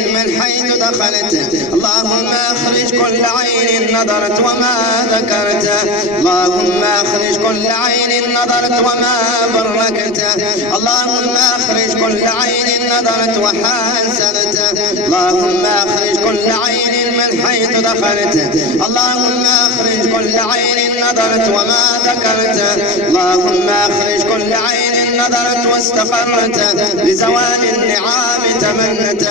من حيث دخلت، اللهم اخرج كل عين نظرت وما ذكرت، اللهم اخرج كل عين نظرت وما بركت، اللهم اخرج كل عين نظرت وحاسدت، اللهم اخرج كل عين من حيث دخلت، اللهم اخرج كل عين نظرت وما ذكرت، اللهم اخرج كل عين نظرت واستقرت لزوال النعام تمنت،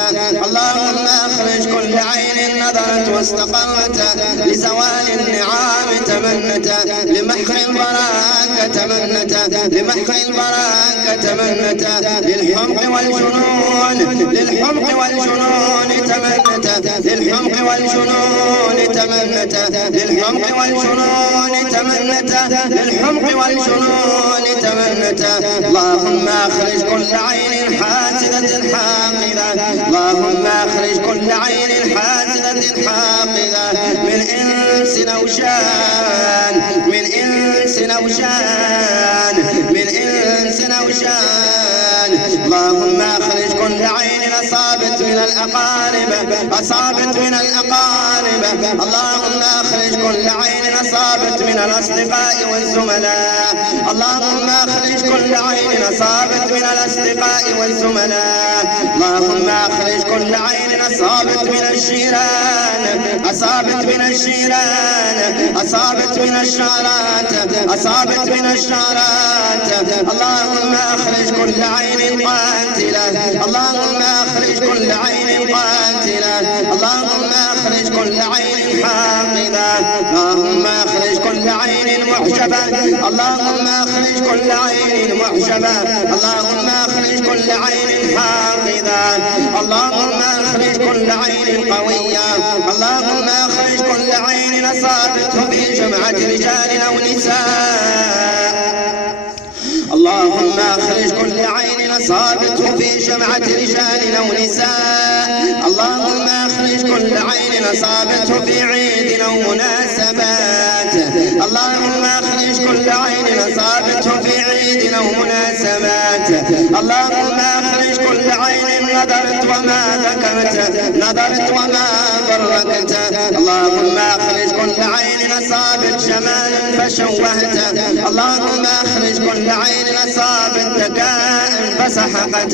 اللهم اخرج كل عين نظرت واستقرت لزوال النعام تمنت، لمحق البراءة تمنت، لمحق البراءة تمنت، للحمق والجنون، للحمق والجنون تمنت، للحمق والجنون تمنت، للحمق والجنون تمنت، للحمق والجنون تمنت، اللهم اخرج كل عين حاسدة حاقدة، اللهم اخرج كل عين حاسدة حاقدة من انس او جان، من انس او جان، من انس او جان، اللهم اخرج كل عين اصابت من الاقارب، اصابت من الاقارب، اللهم اخرج كل عين اصابت من الاصدقاء والزملاء، اللهم اخرج كل عين اصابت من الاصدقاء والزملاء، اللهم اخرج كل عين اصابت من الجيران، اصابت من الجيران، اصابت من الشعرات، اصابت من الشعرات، اللهم اخرج كل عين قاتلة، اللهم اخرج كل عين قاتلة، اللهم اخرج كل عين حاقدة، اللهم اخرج كل عين محجبة، اللهم اخرج كل عين محجبة، اللهم اخرج كل عين حاقدة، اللهم اخرج كل عين قوية، اللهم اخرج كل عين اصابته في جمعة رجال او نساء، اللهم اخرج كل عين اصابته في جمعة رجال او نساء، اللهم اخرج كل عين اصابته في عيد او مناسبات، اللهم اخرج كل عين اصابته في عيد او مناسبات، اللهم اخرج كل عين نظرت وما ذكرت، نظرت وما بركت، اللهم اخرج كل عين اصابت جمالا فشوهت، اللهم اخرج كل عين اصابت ذكاء فسحقت،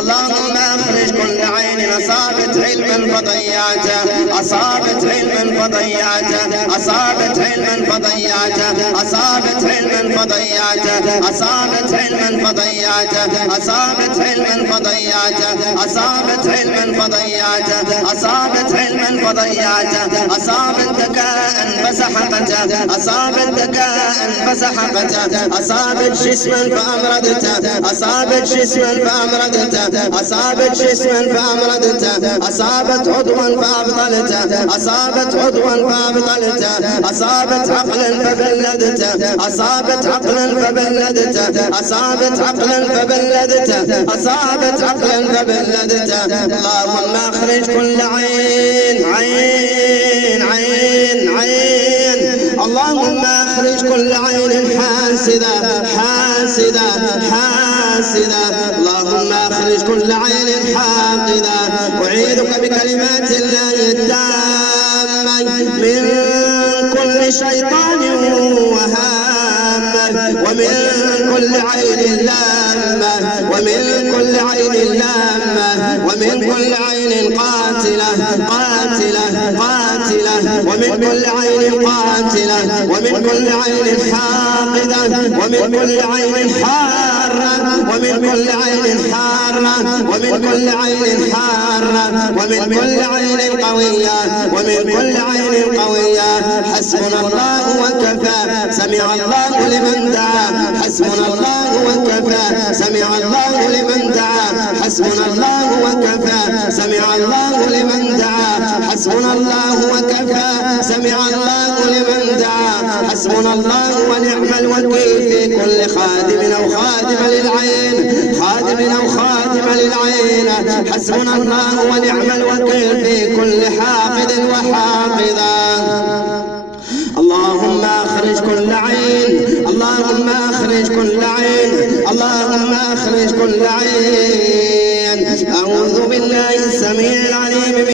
اللهم اخرج كل عين اصابت علما فضيعته، اصابت علما فضيعته، اصابت علما فضيعته، اصابت علما فضيعته، اصابت علما فضيعته، اصابت علما فضيعته، اصابت علما فضيعته، اصابت علما فضيعته، اصابت ذكاء فسحقته، اصابت ذكاء فسحقته، اصابت جسما فامرضته، اصابت جسما فامرضته، اصابت جسما فامرضته، اصابت عضوا فابطلته، اصابت عضوا فابطلته، اصابت عقلا فبلدته، اصابت عقلا فبلدته، اصابت عقلا فبلدته، اصابت عقلا فبلدته، اللهم اخرج كل عين، عين عين عين، اللهم اخرج كل عين حاسدة، حاسدة حاسدة، اللهم اخرج كل عين حاقدة، اعيذك بكلمات الله التامة من كل شيطان وهامة، ومن كل عين لامة، ومن كل عين لامة، ومن كل عين قاتلة، قاتلة قاتلة، ومن كل عين قاتلة، ومن كل عين حاقدة، ومن كل عين حارة، ومن كل عين حارة، ومن كل عين حارة، ومن كل عين قوية، ومن كل عين قوية، حسبنا الله وكفى، سمع الله لمن دعا، حسبنا الله وكفى، سمع الله لمن دعا، حسبنا الله وكفى، سمع الله لمن دعا، حسبنا الله وكفى، سمع الله لمن دعا، حسبنا الله ونعم الوكيل في كل خادم او خادم للعين، خادم او خادم للعين، حسبنا الله ونعم الوكيل في كل حافظ وحافظة، اللهم اخرج كل عين، اللهم اخرج كل عين، اللهم اخرج كل عين، اعوذ بالله السميع العليم اليمين